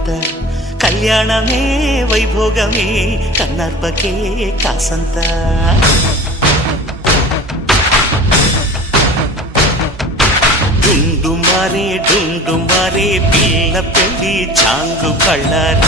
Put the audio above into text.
ఊరంతా కళ్యాణమే వైభోగమే కన్నార్పకే కాసంత డుండు మారే పిల్ల పెళ్ళి చాంగు కళ్ళారి